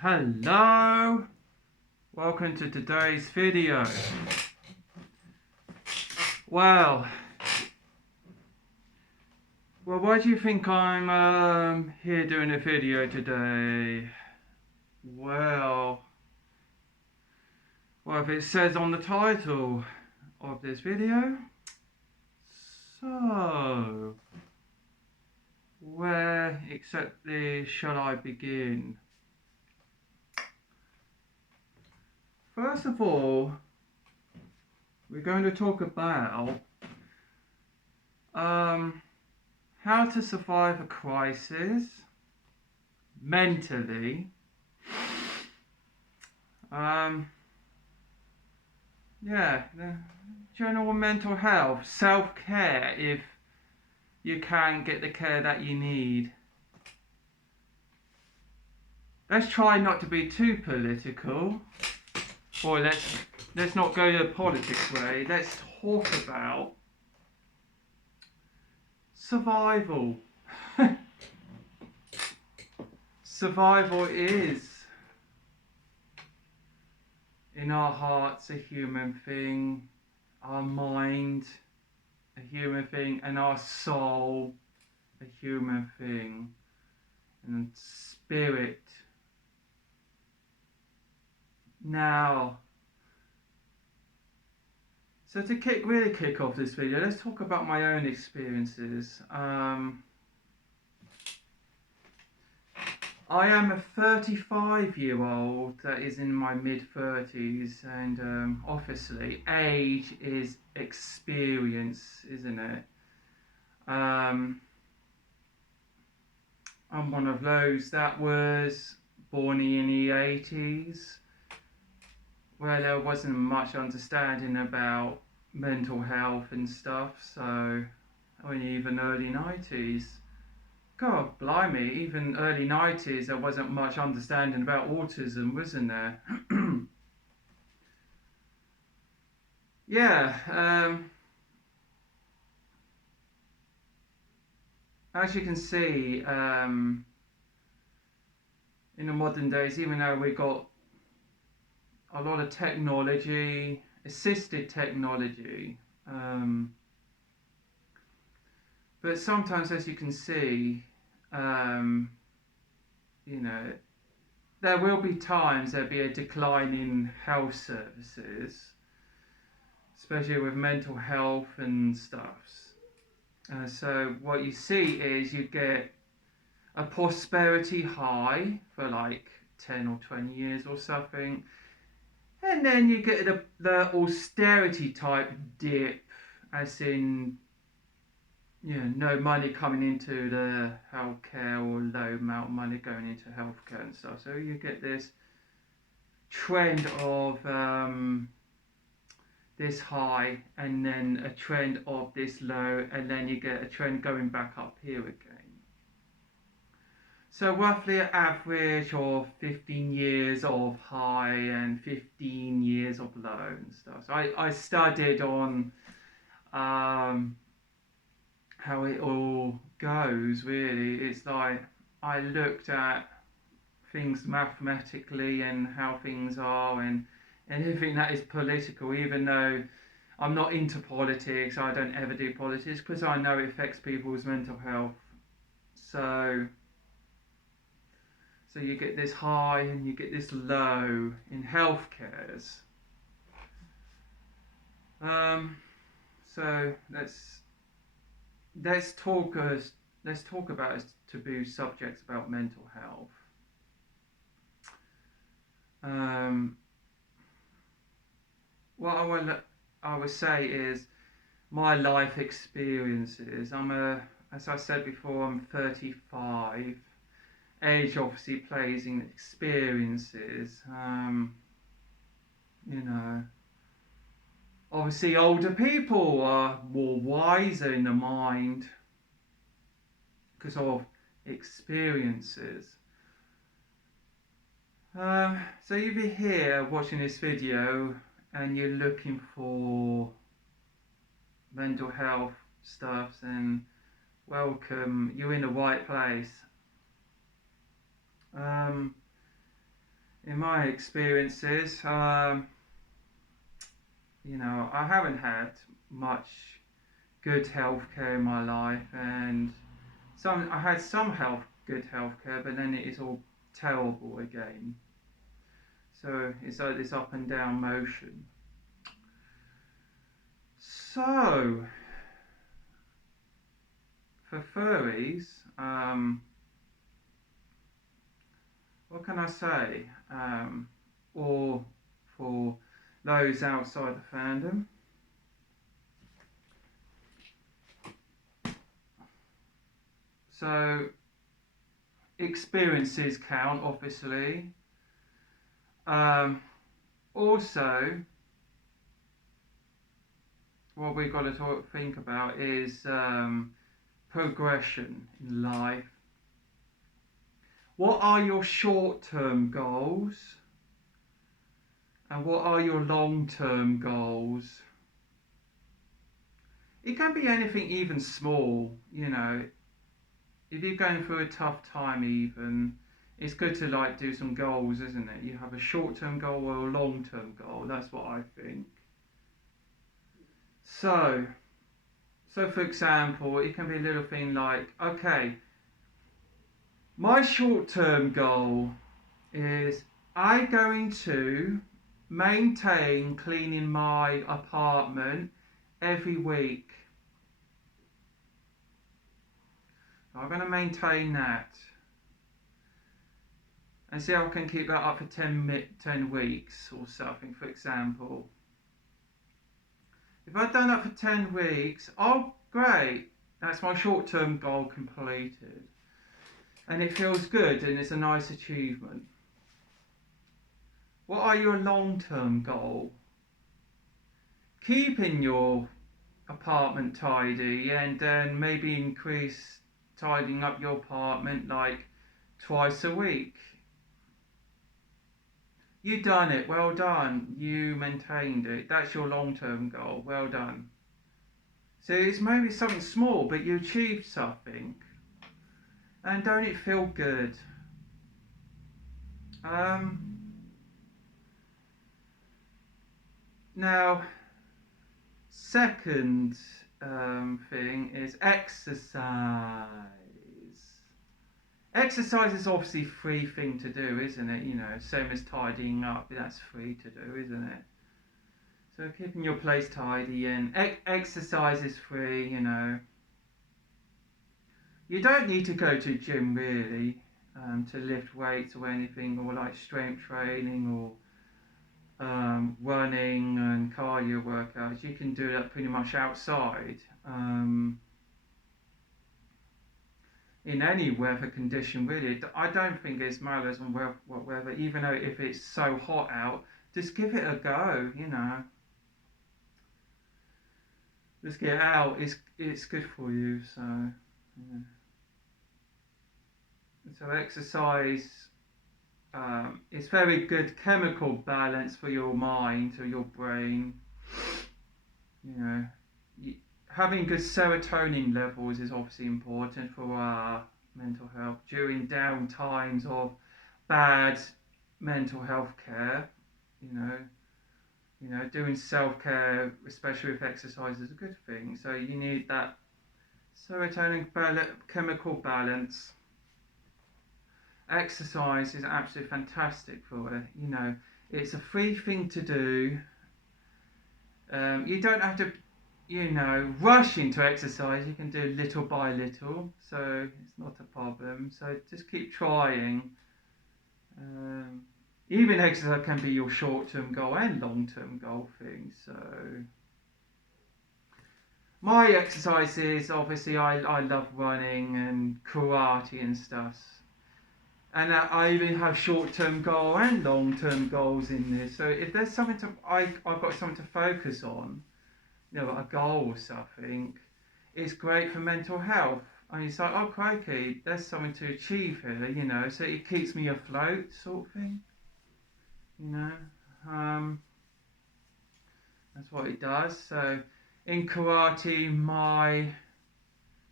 Hello, welcome to today's video. Well, why do you think I'm here doing a video today? Well, if it says on the title of this video, so where exactly shall I begin? First of all, we're going to talk about how to survive a crisis mentally. The general mental health, self-care if you can't get the care that you need. Let's try not to be too political, or let's not go the politics way. Let's talk about survival. Survival is, in our hearts, a human thing, our mind a human thing, and our soul a human thing, and spirit. Now, so to really kick off this video, let's talk about my own experiences. I am a 35-year-old that is in my mid-30s, and obviously age is experience, isn't it? I'm one of those that was born in the 80s, where there wasn't much understanding about mental health and stuff, so even early 90s. God blimey, even early 90s there wasn't much understanding about autism, wasn't there? As you can see, in the modern days, even though we got a lot of technology, assisted technology, but sometimes, as you can see, there will be times there'll be a decline in health services, especially with mental health and stuff. So what you see is you get a prosperity high for like 10 or 20 years or something, and then you get the austerity type dip, as in no money coming into the healthcare, or low amount of money going into healthcare and stuff. So you get this trend of this high, and then a trend of this low, and then you get a trend going back up here again. So roughly an average of 15 years of high and 15 years of low and stuff. So I studied on how it all goes, really. It's like I looked at things mathematically and how things are, and anything that is political, even though I'm not into politics, I don't ever do politics, because I know it affects people's mental health. So you get this high and you get this low in healthcares. So let's talk about taboo subjects about mental health. What I would say is my life experiences. As I said before, I'm 35. Age obviously plays in experiences. Obviously older people are more wiser in the mind because of experiences. So you'll be here watching this video and you're looking for mental health stuff, then welcome, you're in the right place. in my experiences, I haven't had much good healthcare in my life, and I had some good healthcare, but then it is all terrible again. So it's like this up and down motion. So for furries, what can I say? Or for those outside the fandom. So experiences count, obviously. Also, what we've got to think about is progression in life. What are your short-term goals? And what are your long-term goals? It can be anything, even small, if you're going through a tough time even, it's good to do some goals, isn't it? You have a short-term goal or a long-term goal. That's what I think. So for example, it can be a little thing like, okay, my short-term goal is I'm going to maintain cleaning my apartment every week. I'm going to maintain that and see how I can keep that up for 10 weeks or something, for example. If I've done that for 10 weeks, oh great, that's my short-term goal completed. And it feels good and it's a nice achievement. What are your long-term goals? Keeping your apartment tidy and then maybe increase tidying up your apartment like twice a week. You done it, well done. You maintained it. That's your long-term goal. Well done. So it's maybe something small, but you achieved something. And don't it feel good? Now, second thing is exercise. Exercise is obviously a free thing to do, isn't it? Same as tidying up, that's free to do, isn't it? So keeping your place tidy and exercise is free, You don't need to go to a gym really to lift weights or anything, or like strength training or running and cardio workouts. You can do that pretty much outside. In any weather condition really. I don't think it matters on what weather, even though if it's so hot out, just give it a go, Just get out, it's good for you, so yeah. So exercise, it's very good chemical balance for your mind or your brain, having good serotonin levels is obviously important for our mental health during down times of bad mental health care. Doing self-care, especially with exercise, is a good thing. So you need that serotonin chemical balance. Exercise is absolutely fantastic for it. It's a free thing to do. You don't have to rush into exercise. You can do little by little, so it's not a problem. So just keep trying. Even exercise can be your short-term goal and long-term goal thing. So my exercises, obviously, I love running and karate and stuff. And I even have short-term goal and long-term goals in this. So if there's something I've got something to focus on, a goal or something, it's great for mental health. And it's like, oh crikey, there's something to achieve here, so it keeps me afloat, sort of thing. That's what it does. So in karate, my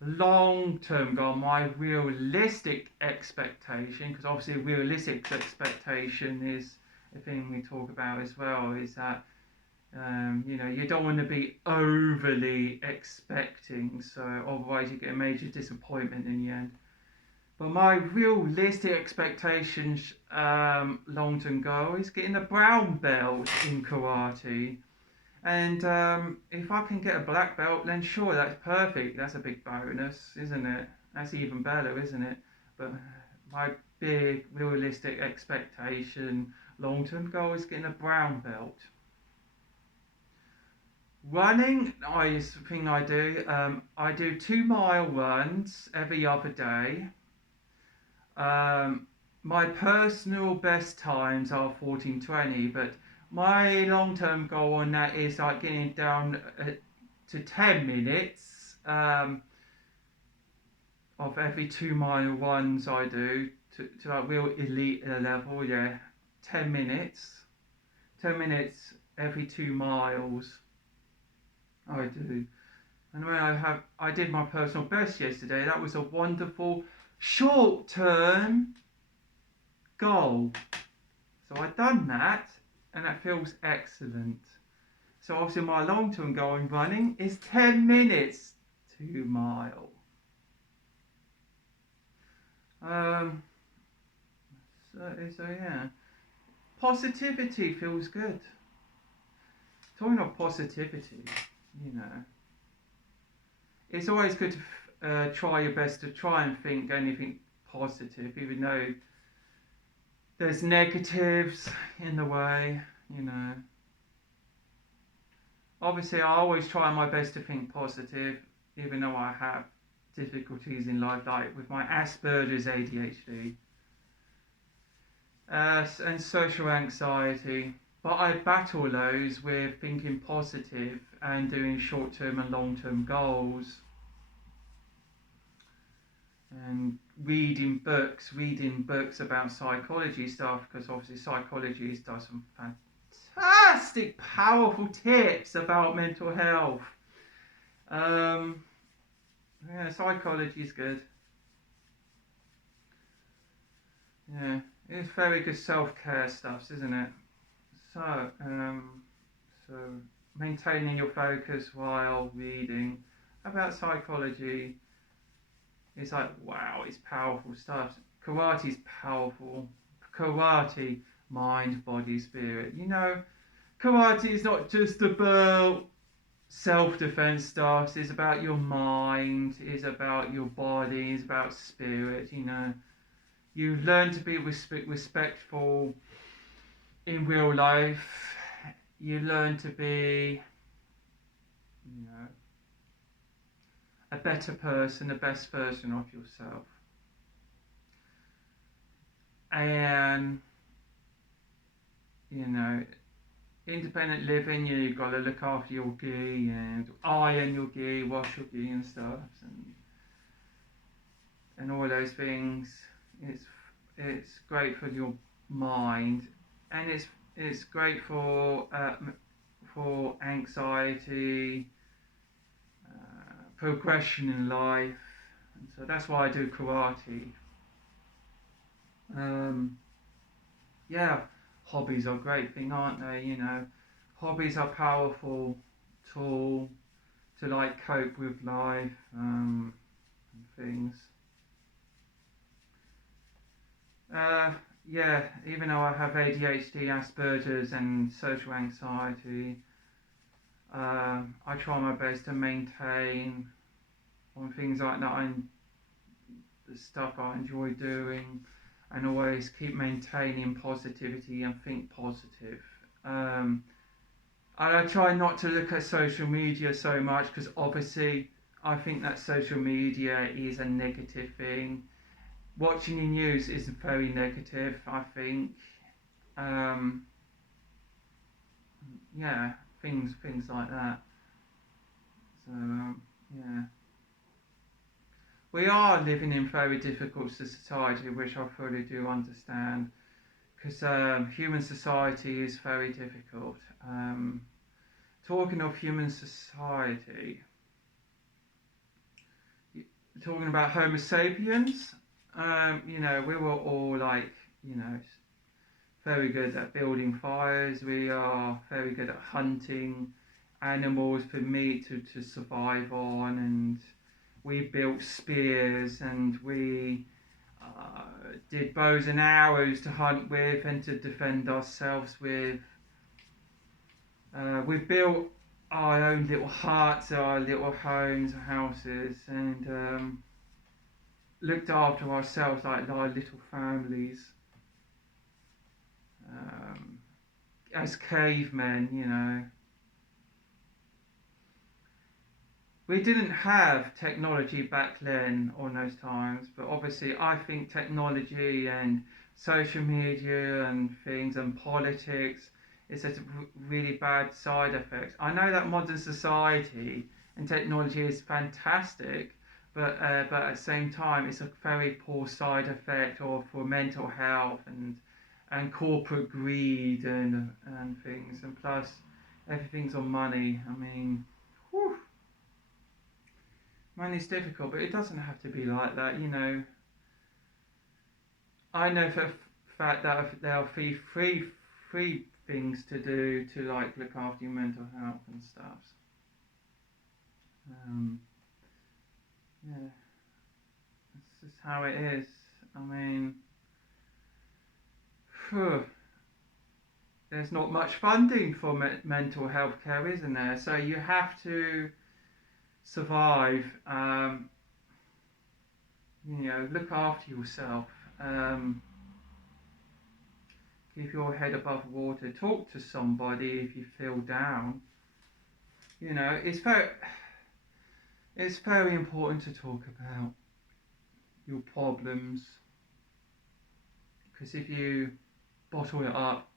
long-term goal, my realistic expectation, because obviously realistic expectation is a thing we talk about as well, is that you don't want to be overly expecting, so otherwise you get a major disappointment in the end. But my realistic expectations, long-term goal, is getting a brown belt in karate. And if I can get a black belt, then sure, that's perfect. That's a big bonus, isn't it? That's even better, isn't it? But my big realistic expectation, long-term goal, is getting a brown belt. Running is the thing I do. I do 2 mile runs every other day. Um, my personal best times are 14:20, but my long-term goal on that is like getting down to 10 minutes of every 2 mile runs I do to like real elite level. Yeah, 10 minutes. 10 minutes every 2 miles I do. And when I did my personal best yesterday, that was a wonderful short-term goal. So I've done that, and that feels excellent. So obviously my long-term goal in running is 10 minutes, 2 mile. Um, so yeah, positivity feels good. Talking of positivity, you know, it's always good to try your best to try and think anything positive, even though there's negatives in the way, you know. Obviously, I always try my best to think positive, even though I have difficulties in life, like with my Asperger's ADHD and social anxiety. But I battle those with thinking positive and doing short-term and long-term goals. And reading books about psychology stuff, because obviously psychology does some fantastic, powerful tips about mental health. Um, yeah, psychology is good. Yeah, it's very good self-care stuff, isn't it? So, so maintaining your focus while reading about psychology is like, wow, it's powerful stuff. Karate is powerful. Karate, mind, body, spirit. You know, karate is not just about self-defense stuff. It's about your mind. It's about your body. It's about spirit. You know, you learn to be respectful in real life. You learn to be, you know, a better person, the best version of yourself. And, you know, independent living, you've got to look after your gi and iron your gi, wash your gi and stuff, and all those things. It's great for your mind, and it's great for anxiety, progression in life, and so that's why I do karate. Um, yeah, hobbies are a great thing, aren't they? You know, hobbies are powerful tool to like cope with life and things. Uh, yeah, even though I have ADHD, Asperger's, and social anxiety, I try my best to maintain on things like that and the stuff I enjoy doing, and always keep maintaining positivity and think positive. Um, and I try not to look at social media so much, because obviously I think that social media is a negative thing. Watching the news is very negative, I think. Um, yeah, things like that. So yeah, we are living in very difficult society, which I fully do understand, because human society is very difficult. Talking of human society, talking about Homo sapiens, we were all like, very good at building fires. We are very good at hunting animals for meat to survive on, and we built spears, and we did bows and arrows to hunt with and to defend ourselves with. We built our own little huts, our little homes, houses, and looked after ourselves like our little families. Um, as cavemen, we didn't have technology back then on those times, but obviously I think technology and social media and things and politics is a really bad side effect. I know that modern society and technology is fantastic, but at the same time it's a very poor side effect or for mental health and corporate greed and things, and plus everything's on money. I mean, whew, money's difficult, but it doesn't have to be like that. I know for a fact that there are free things to do to like look after your mental health and stuff. Um, yeah, that's just how it is. I mean, phew, there's not much funding for mental health care, isn't there? So you have to survive. Look after yourself. Um, Keep your head above water. Talk to somebody if you feel down. It's very important to talk about your problems, because if you bottle it up,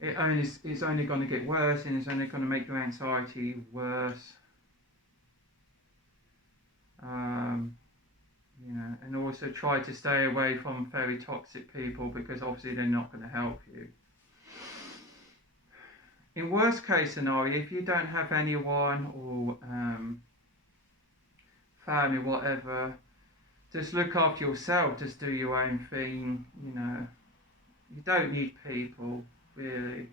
it's only going to get worse, and it's only going to make your anxiety worse. Um, and also try to stay away from very toxic people, because obviously they're not going to help you. In worst case scenario, if you don't have anyone or family, whatever, just look after yourself. Just do your own thing. You don't need people, really.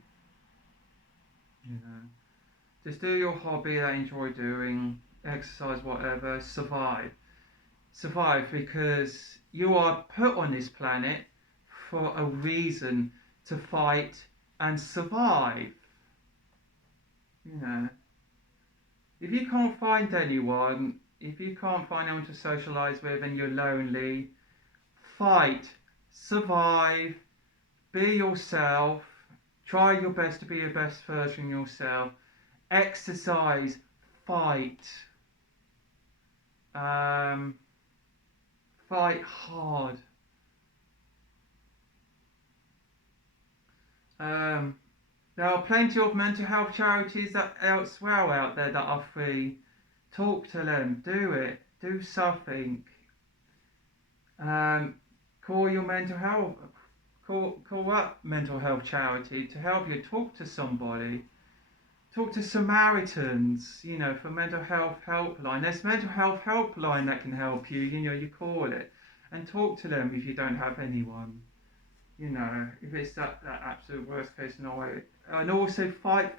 Just do your hobby that you enjoy doing, exercise, whatever. Survive, because you are put on this planet for a reason, to fight and survive. If you can't find anyone, if you can't find anyone to socialise with and you're lonely, fight, survive, be yourself, try your best to be your best version of yourself, exercise, fight, fight hard. There are plenty of mental health charities elsewhere out there that are free. Talk to them, do something. Call your mental health, call up mental health charity to help you. Talk to somebody. Talk to Samaritans, for mental health helpline. There's mental health helpline that can help you. You call it and talk to them if you don't have anyone. If it's that absolute worst case scenario. And also fight,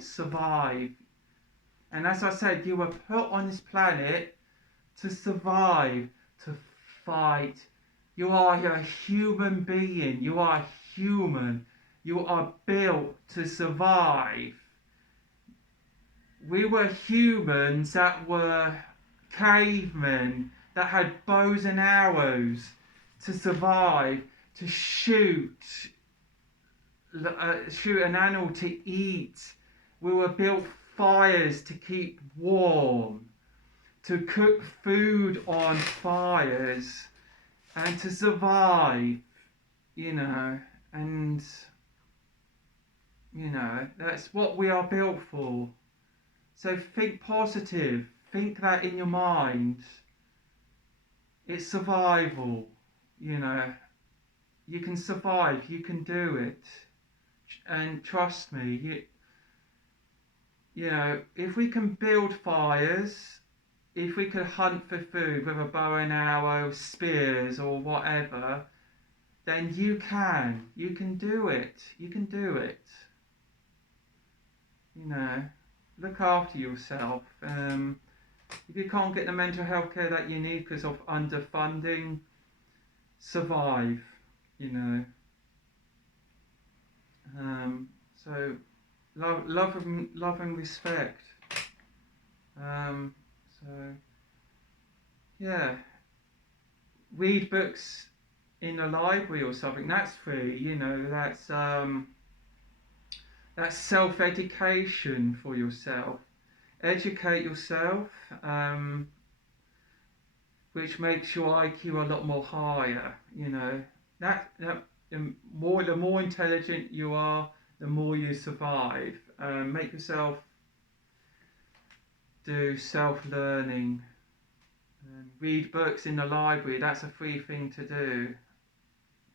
survive. And as I said, you were put on this planet to survive, to fight. You are a human being. You are human. You are built to survive. We were humans that were cavemen that had bows and arrows to survive, to shoot an animal to eat. We were built fires to keep warm, to cook food on fires, and to survive, and that's what we are built for. So think positive, think that in your mind. It's survival, you can survive, you can do it. And trust me, if we can build fires if we could hunt for food with a bow and arrow, spears or whatever, then you can do it. You can do it. You know, look after yourself. If you can't get the mental health care that you need because of underfunding, survive. You know. So love and respect. So yeah, read books in the library or something. That's free. You know, that's self-education for yourself. Educate yourself, which makes your IQ a lot more higher. You know, the more intelligent you are, the more you survive. Make yourself do self-learning. Read books in the library. That's a free thing to do.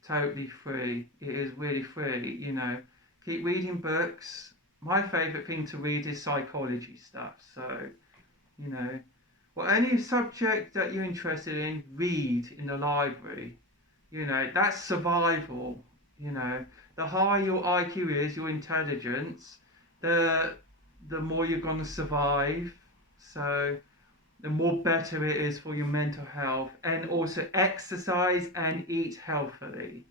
Totally free. It is really free. You know, keep reading books. My favourite thing to read is psychology stuff. So, you know, well, any subject that you're interested in, read in the library. You know, that's survival. You know, the higher your IQ is, your intelligence, the more you're going to survive. So, the more better it is for your mental health, and also exercise and eat healthily.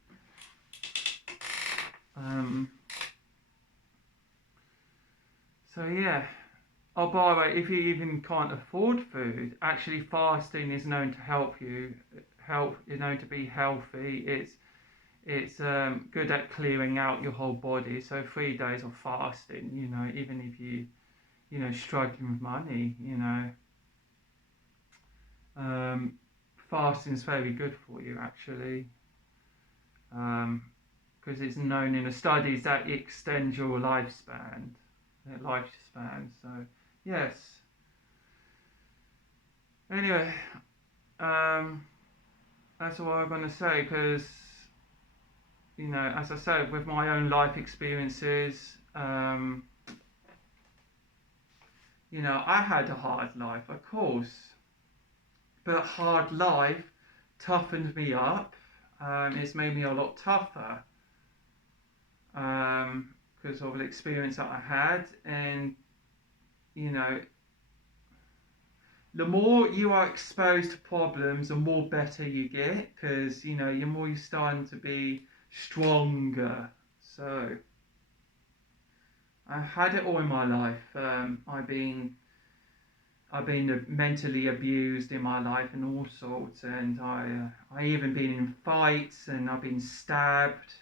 So yeah. Oh, by the way, if you even can't afford food, actually fasting is known to help you. Is known to be healthy. It's good at clearing out your whole body. So 3 days of fasting, you know, even if you know, struggling with money, you know, fasting is very good for you actually, because it's known in the studies that it extends your lifespan. So yes. Anyway, that's all I'm going to say, because, you know, as I said, with my own life experiences, you know, I had a hard life, of course, but hard life toughened me up. It's made me a lot tougher, because of the experience that I had. And, you know, the more you are exposed to problems, the more better you get, because, you know, the more you're starting to be stronger. So I've had it all in my life. I've been mentally abused in my life and all sorts, and I even been in fights, and I've been stabbed.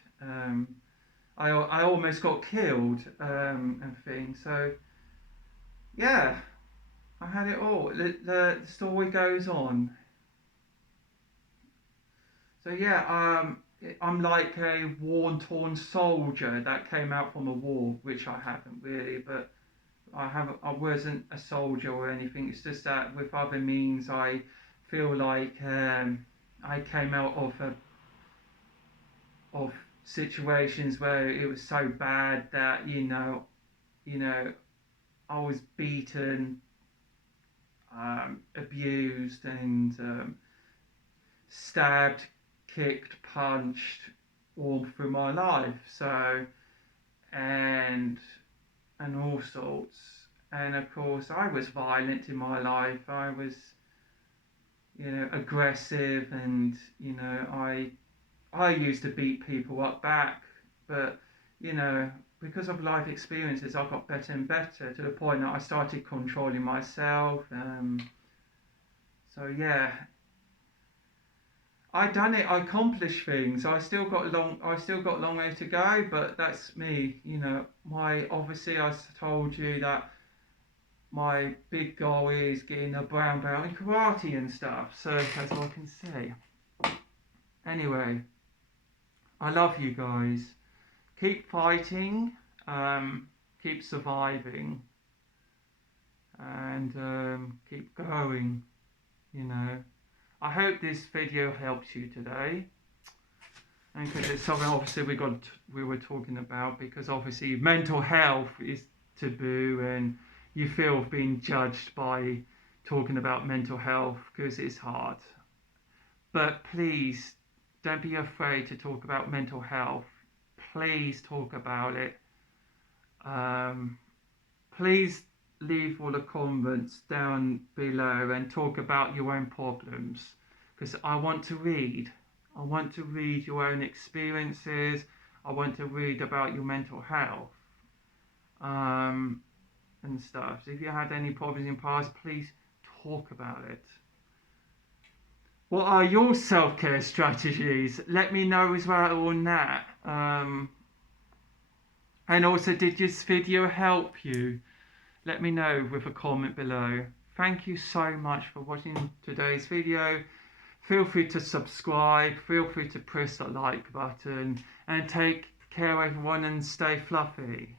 I almost got killed, and things. So yeah, I had it all. The story goes on. So yeah, I'm like a worn-torn soldier that came out from a war, which I haven't really, but I wasn't a soldier or anything. It's just that with other means, I feel like I came out of situations where it was so bad that you know, I was beaten, abused, and stabbed, kicked, punched all through my life. So and all sorts. And of course, I was violent in my life. I was, you know, aggressive, and you know, I used to beat people up back. But you know, because of life experiences, I got better and better to the point that I started controlling myself. So yeah, I done it. I accomplished things. I still got a long way to go, but that's me. You know, obviously I told you that my big goal is getting a brown belt in karate and stuff. So that's all I can say. Anyway, I love you guys. Keep fighting. Keep surviving, and keep going. You know. I hope this video helps you today, and because it's something obviously we were talking about, because obviously mental health is taboo, and you feel being judged by talking about mental health because it's hard. But please don't be afraid to talk about mental health. Please talk about it. Um, Please leave all the comments down below and talk about your own problems because I want to read. I want to read your own experiences. I want to read about your mental health and stuff. So if you had any problems in the past, please talk about it. What are your self-care strategies? Let me know as well on that. And also, did this video help you? Let me know with a comment below. Thank you so much for watching today's video. Feel free to subscribe, feel free to press the like button, and take care everyone and stay fluffy.